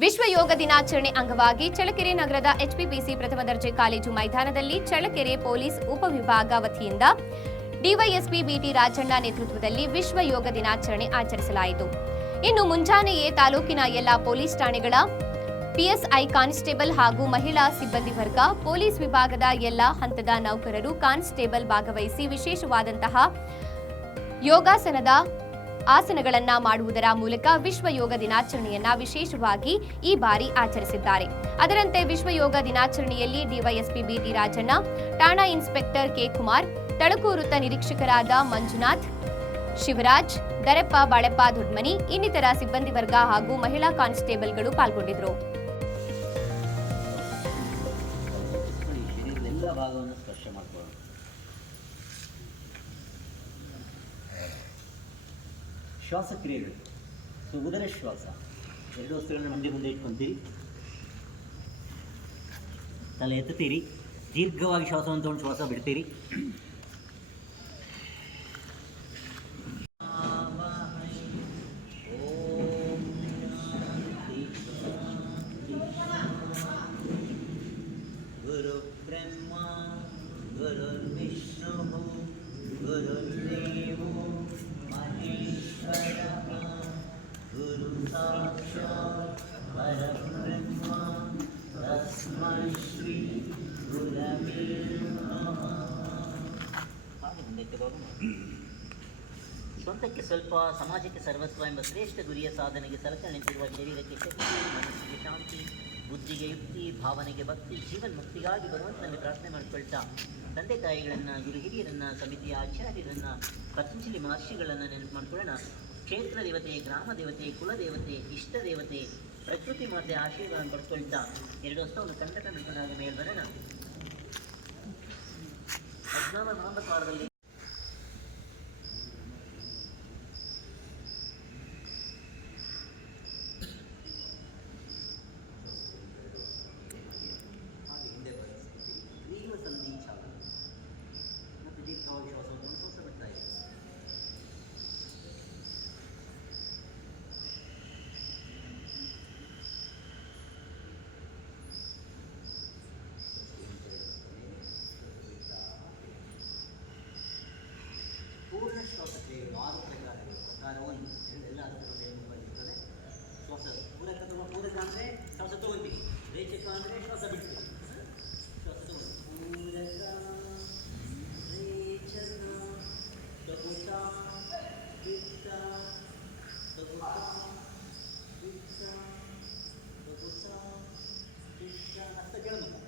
ಅಂಗವಾಗಿ ಚಳ್ಳಕೆರೆ ನಗರದ ಎಚ್ಪಿಪಿಸಿ ಪ್ರಥಮ ದರ್ಜೆ ಕಾಲೇಜು ಮೈದಾನದಲ್ಲಿ ಚಳ್ಳಕೆರೆ ಪೊಲೀಸ್ ಉಪವಿಭಾಗ ವತಿಯಿಂದ ಡಿವೈಎಸ್ಪಿ ಬಿಟಿ ರಾಜಣ್ಣ ನೇತೃತ್ವದಲ್ಲಿ ವಿಶ್ವ ಯೋಗ ದಿನಾಚರಣೆ ಆಚರಿಸಲಾಯಿತು. ಇನ್ನು ಮುಂಜಾನೆಯೇ ತಾಲೂಕಿನ ಎಲ್ಲ ಪೊಲೀಸ್ ಠಾಣೆಗಳ ಪಿಎಸ್ಐ ಕಾನ್ಸ್ಟೇಬಲ್ ಹಾಗೂ ಮಹಿಳಾ ಸಿಬ್ಬಂದಿ ವರ್ಗ, ಪೊಲೀಸ್ ವಿಭಾಗದ ಎಲ್ಲ ಹಂತದ ನೌಕರರು, ಕಾನ್ಸ್ಟೇಬಲ್ ಭಾಗವಹಿಸಿ ವಿಶೇಷವಾದಂತಹ ಯೋಗಾಸನದ ಆಸನಗಳನ್ನ ಮಾಡುವುದರ ಮೂಲಕ ವಿಶ್ವ ಯೋಗ ದಿನಾಚರಣೆಯನ್ನ ವಿಶೇಷವಾಗಿ ಈ ಬಾರಿ ಆಚರಿಸಿದ್ದಾರೆ. ಅದರಂತೆ ವಿಶ್ವ ಯೋಗ ದಿನಾಚರಣೆಯಲ್ಲಿ ಡಿವೈಎಸ್ಪಿ ಬಿಟಿ ರಾಜಣ್ಣ, ಠಾಣಾ ಇನ್ಸ್ಪೆಕ್ಟರ್ ಕೆ ಕುಮಾರ್ ತಳಕು ವೃತ್ತ ನಿರೀಕ್ಷಕರಾದ ಮಂಜುನಾಥ್, ಶಿವರಾಜ್, ದರೆಪ್ಪ ಬಾಳೆಪ್ಪ ದೊಡ್ಮನಿ, ಇನ್ನಿತರ ಸಿಬ್ಬಂದಿ ವರ್ಗ ಹಾಗೂ ಮಹಿಳಾ ಕಾನ್ಸ್ಟೇಬಲ್ಗಳು ಪಾಲ್ಗೊಂಡಿದ್ದರು. ಶ್ವಾಸಕ್ರಿಯೆಗಳು ಸೊ ಉದರ ಶ್ವಾಸ. ಎರಡು ವಸ್ತುಗಳನ್ನು ಮಂಡಿ ಮುಂದೆ ಇಟ್ಕೊಂತೀರಿ. ತಲೆ ಎತ್ತುತ್ತೀರಿ. ದೀರ್ಘವಾಗಿ ಶ್ವಾಸವನ್ನು ತಗೊಂಡು ಶ್ವಾಸ ಬಿಡ್ತೀರಿ. ಸ್ವಂತಕ್ಕೆ ಸ್ವಲ್ಪ ಸಮಾಜಕ್ಕೆ ಸರ್ವಸ್ವ ಎಂಬ ಶ್ರೇಷ್ಠ ಗುರಿಯ ಸಾಧನೆಗೆ ಸಲಕರಣೆಂತಿರುವ ಶರೀರಕ್ಕೆ ಶಕ್ತಿ, ಮನಸ್ಸಿಗೆ ಶಾಂತಿ, ಬುದ್ಧಿಗೆ ಯುಕ್ತಿ, ಭಾವನೆಗೆ ಭಕ್ತಿ, ಜೀವನ್ ಮುಕ್ತಿಗಾಗಿ ಭಗವಂತನಲ್ಲಿ ಪ್ರಾರ್ಥನೆ ಮಾಡಿಕೊಳ್ತಾ ತಂದೆ ತಾಯಿಗಳನ್ನು, ಗುರು ಹಿರಿಯರನ್ನ, ಸಮಿತಿಯ ಆಚಾರ್ಯರನ್ನ, ಪತಂಜಲಿ ಮಹರ್ಷಿಗಳನ್ನು ನೆನಪು ಮಾಡ್ಕೊಳ್ಳೋಣ. ಕ್ಷೇತ್ರ ದೇವತೆ, ಗ್ರಾಮ ದೇವತೆ, ಕುಲ ದೇವತೆ, ಇಷ್ಟ ದೇವತೆ, ಪ್ರಕೃತಿ ಮಾತೆ ಆಶೀರ್ವಾದ ಪಡ್ಕೊಳ್ತ ಎರಡು ವರ್ಷ ಕಂಡ ಕಂಡಕ ಮೇಲೆ ಬರೋಣ ಹದಿನಾಲ್ಕು ಹಾಗೆ ಪ್ರಕಾರಗಳು ಪ್ರಕಾರ ಒಂದು ಎರಡೆಲ್ಲ ಅರ್ಥವನ್ನು ಇರ್ತದೆ ಶ್ವಾಸ ಪೂರಕ ಅಥವಾ ಪೂರಕ ಅಂದರೆ ಶ್ವಾಸ ತಗೊಂತೀವಿ ರೇಚಕ ಅಂದರೆ ಶ್ವಾಸ ಬಿಡ್ತೀವಿ ಶ್ವಾಸ ತಗೊಂಡು ಪೂರಕ ರೇಚಕ ತಗುತ ಬಿಟ್ಟ ತಗುತ ಬಿಟ್ಟ ತಗುತ ಬಿಟ್ಟ ಹಸ್ತ ಕೆಳಮುಖ